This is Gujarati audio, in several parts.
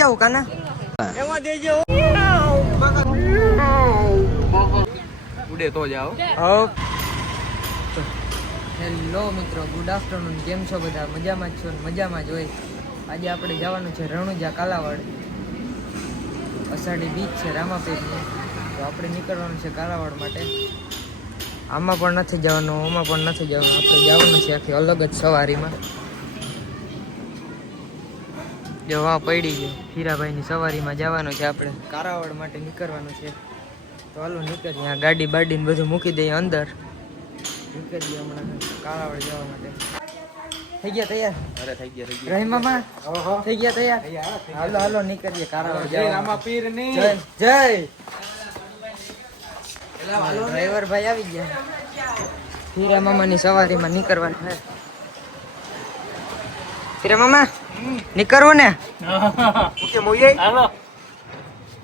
જાવ કાના એમાં દેજો ઉડે તો જાઓ. હેલો મિત્રો, ગુડ આફ્ટરનૂન. કેમ છો બધા? મજામાં જ છો? મજામાં જ હોય. આજે આપણે જવાનું છે રણુજા કાલાવાડ. અષાઢી બીચ છે રામાપીરની, તો આપણે નીકળવાનું છે કાલાવાડ માટે. આમાં પણ નથી જવાનું, આમાં પણ નથી જવાનું, આપણે જવાનું છે આખી અલગ જ સવારીમાં. જો વાહ પડી ગયો, હીરાભાઈની સવારીમાં જવાનું છે આપણે. કાલાવાડ માટે નીકળવાનું છે, તો હાલો નીકળીએ. આ ગાડી બાડીને બધું મૂકી દઈએ અંદર, નીકળીએ હમણાં કાલાવાડ જવા માટે. થઈ ગયા તૈયાર? અરે થઈ ગયા રહીમ મામા થઈ ગયા તૈયાર? હાલો હાલો નીકળીએ કાલાવાડ જવા. રામાપીરની જય જય. ડ્રાઈવર ભાઈ આવી ગયા. હીરા મામાની સવારીમાં નીકળવાનું છે. હીરા મામા નીકળવું ને? ઓકે મોયે હાલો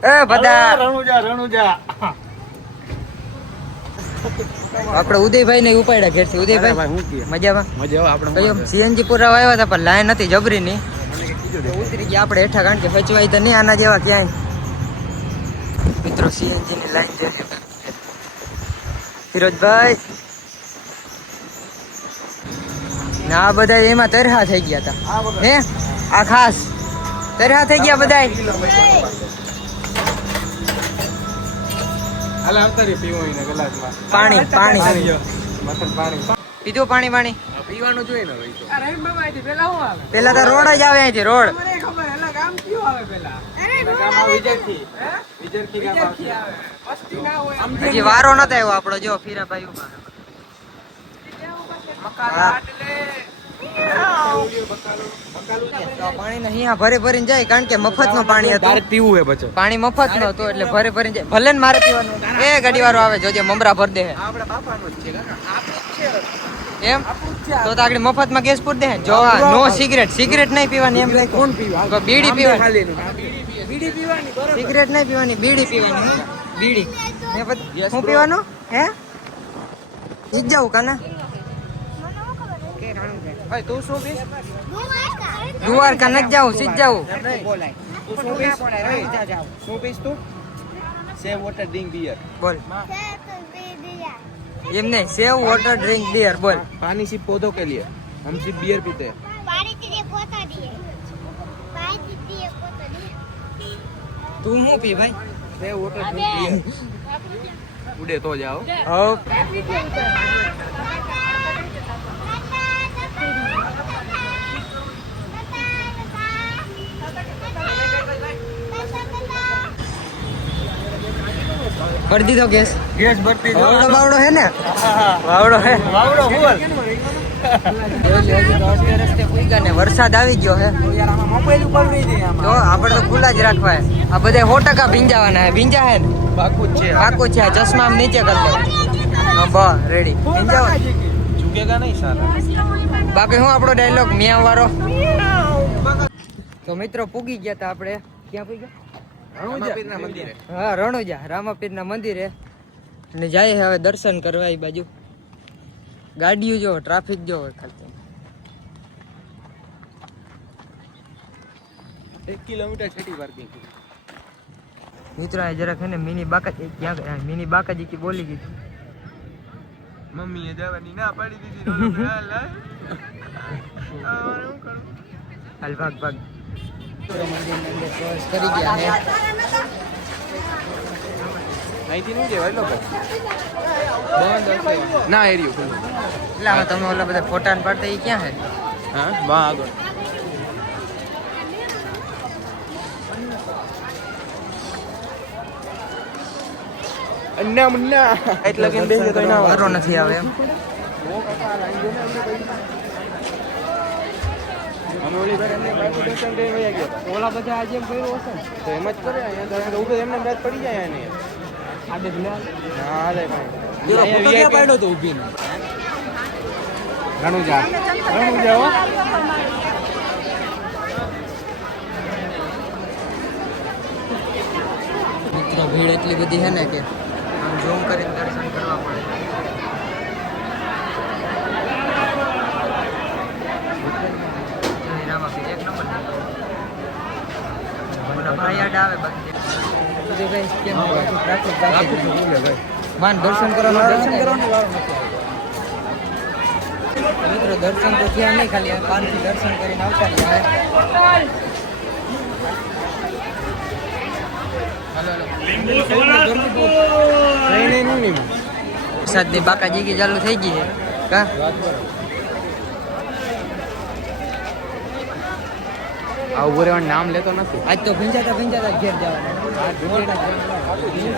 એ બધા રણુજા આપણે ઉદયભાઈ ને ઉપાડ્યા ઘેરથી. ઉદયભાઈ હું કે મજામાં? મજા આપણે કયો સીએનજી પુરાવા આવ્યા હતા પણ લાઈન હતી જબરી ની, ઉતરી ગયા આપણે હેઠા, કારણ કે સચવાય તો નહીં આના જેવા ક્યાંય. મિત્રો સીએનજી ની લાઈન છે. ફિરોજભાઈ ના આ બધા એમાં તરહા થઈ ગયા હતા હે, આ ખાસ તરહા થઈ ગયા બધા. હાલ આવતા રે પીવાનું ગ્લાસમાં પાણી પાણી મતલબ પાણી પીધું? પાણી પાણી પીવાનું જોઈએ ને ભાઈ. તો અરે મામા અહીંથી પેલા હું આવે? પેલા તો રોડ જ આવે અહીંથી, રોડ. મને ખબર એલા ગામ કયું આવે પેલા? ગામમાં વિજયથી ગામ વિજયથી આવે. વસ્તી ના હોય. હજી વારો નતો આવ્યો આપણો. જો ફીરાભાઈ ઉભા. મકાના આટલે. પાણી ને અહીંયા ભરે ભરીને જાય, કારણ કે મફત નું પાણી હતું. તારે પીવું હે પછી પાણી મફત નું હતું એટલે ભરે ભરીને જાય. ભલે ને મારે પીવાનું. એ ગાડી વાળો આવે જોજે, મમરા ભર દે. આપણા બાપાનું જ છે કાકા. આપણું જ છે. એમ તો આગળ મફત માં ગેસ પૂર દે. જો નો સિગરેટ, સિગરેટ નહીં પીવાની એમ નહીં. કોણ પીવા? તો બીડી પીવાની. ખાલી બીડી પીવાની બરોબર. સિગરેટ નહીં પીવાની, બીડી પીવાની. બીડી ને પછી હું પીવાનું હે? ઈ જ જાઉં કાના. ભાઈ તું શું પીસ? દ્વારકા નથી જાઉં, સીધ જાઉં. બોલાય તું શું પીસ? શું પીસ તું? Save water drink beer. બોલ એમ નહીં, સેવ વોટર ડ્રિંક બિયર. બોલ पानी सिर्फ पौधों के लिए, हम सिर्फ बियर पीते हैं. તું શું પી ભાઈ? Save water drink beer. उड़े तो जाओ. હવ કરી દીધો ગેસ. गैस भरती વાવડો બાવડો હે ને? વાવડો હે. वावड़ो हुआ. રસ્તે પૂગ્યા ને વરસાદ આવી ગયો હે. યાર આમાં મોબાઈલ ઉપર નહીં દે આમાં. જો આપણે તો ખુલ્લા જ રાખવા હે. આ બધા 100% ભીંજાવાના હે. ભીંજા હે ને? बाकू छे. પાકું છે. આ ચશ્મા આમ નીચે કરી દો. હા બસ રેડી. ભીંજાવા. झुकेगा नहीं साला. બાકી હું આપણો ડાયલોગ મિયા વાળો. તો મિત્રો પૂગી ગયા હતા આપણે. ક્યાં પૂગ્યા? રામાપીરના મંદિરે. હા રણુજા રામાપીરના મંદિરે. અને જાય હવે દર્શન કરવા એ બાજુ. ગાડીઓ જો, ટ્રાફિક જો ખાલી. 1 કિલોમીટર છેટી પાર્કિંગ. મિત્રો આ જરાક હે ને મિની બાકા ક્યાં ગયા? મિની બાકાજી કી બોલી ગઈ. મમ્મીએ જવાની ના પાડી દીધી. હાલ ભાગ ભાગ. મંદિરની અંદર પ્રવેશ કરી ગયા હે. અહીંથી નું જવાય લોકો. બંધ હશે. ના એરિયો ખુલ્લું. એટલે આમાં તમે ઓલા બધા ફોટા ને પાડતા એ ક્યાં હે? હા વાહ આગળ. અન્ના મુન્ના એટલે કે બેસે તો ના વારો નથી આવે એમ. અમે ઓલી ઘરે એમને બાજુ દર્શન કરીને વયા ગયા. ઓલા બધા આજે એમ કર્યું હશે ને? તો એમ જ કરે અહીંયા તો ઉભે એમને રાત પડી જાય ને. આજે જ લે. હા લે ભાઈ. ક્યાં પાડ્યો તો ઊભીને? રણુજા. રણુજા હો. મિત્રો ભીડ એટલી બધી છે ને કે આમ ઝૂમ કરીને દર્શન કરવા પડે. રામાપીર એક નંબર. એમના ભાઈ આડા આવે બાકી બધું કઈ કેમ ટ્રાફિક માન દર્શન કરવાનું મિત્રો દર્શન તો થયા નહીં, ખાલી બહારથી દર્શન કરીને આવતા રહ્યા. વરસાદની બાકા જીગી ચાલુ થઈ ગઈ છે કા આવું રહેવાનું નામ લેતો નથી. આજ તો ભીંજાતા ઘેર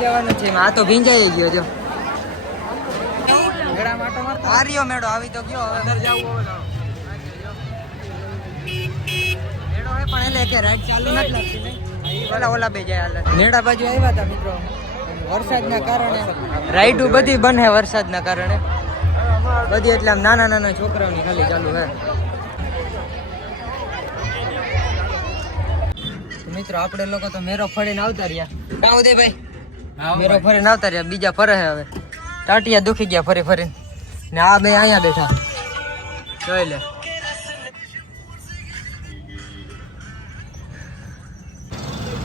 જવાનું છે. આ તો ભીંજાઈ ગયો જો આર્યો મેળો આવી તો ગયો. હવે અંદર જવું મેળો હે પણ એટલે કે રાઈડ ચાલુ નથી લાગતી. ઓલા બે જાય હાલ નેડા બાજુ આવ્યા હતા મિત્રો. વરસાદના કારણે રાઈડ બધી બને વરસાદના કારણે બધી, એટલે આમ નાના છોકરાઓની ખાલી ચાલુ હે. મિત્રો આપણે લોકો તો મેરો ફરીને આવતા રહ્યા. કાં ઉદયભાઈ મેરો ફરીને આવતા રહ્યા. બીજા ફરે હે હવે. ટાટિયા દુખી ગયા ફરીને ને આ બે અહીંયા બેઠા જોઈ લે.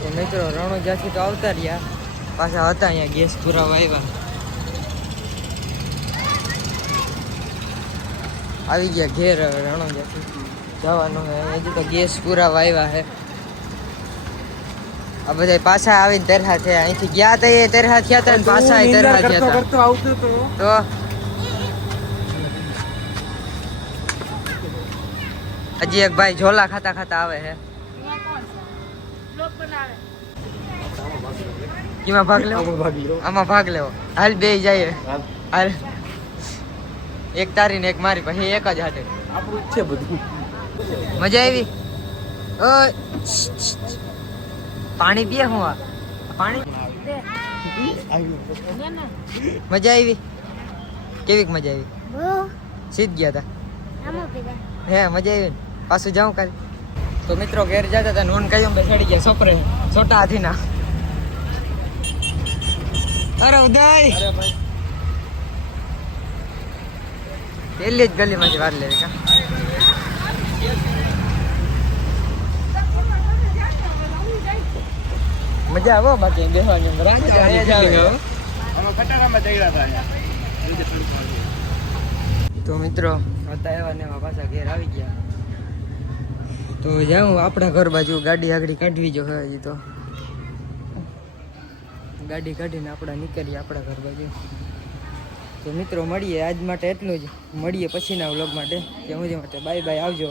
તો મિત્રો રણોજાથી તો આવતા રહ્યા, પાછા હતા અહીંયા ગેસ પુરાવા આવ્યા. આવી ગયા ઘેર. હવે રણોજાથી જવાનું હે. હજી તો ગેસ પુરાવા આવ્યા હે. આ બધા પાછા આવીને તરહા થયા. અહીંથી ગયા હતા એ તરહા થયા હતા ને પાછા તરહા થયા હતા. તો હજી એક ભાઈ ઝોલા ખાતા આવે છે. કેમાં ભાગ લેવો? આમાં ભાગ લેવો. હાલ બે જાય. હાલ એક તારી ને એક મારી પછી એક જ હાથે આપણું છે બધું. મજા આવી? ઓય પાણી પીએ હું? આ પાણી મજા આવી? કેવીક મજા આવી? સીધ ગયા હતા હે? મજા આવી ને? પાછું જાઉં કાલે? તો મિત્રો ઘેર જતા હતા નોન કયું બે ચડી ગયા સપરે છોટા હાથી ના. અરે ઉદય પેલી જ ગલીમાંથી વાર લેવી કા? મજા આવો બાકી બેસવાની તો મિત્રો હતા એવા ને એવા પાછા ઘેર આવી ગયા. તો જાઉં આપણા ઘર બાજુ. ગાડી આગળ કાઢવી જો હજી તો ગાડી કાઢીને આપણા નીકળીએ આપણા ઘર બાજુ. તો મિત્રો મળીએ આજ માટે એટલું જ. મળીએ પછીના વ્લોગ માટે. ત્યાં સુધી માટે બાય બાય. આવજો.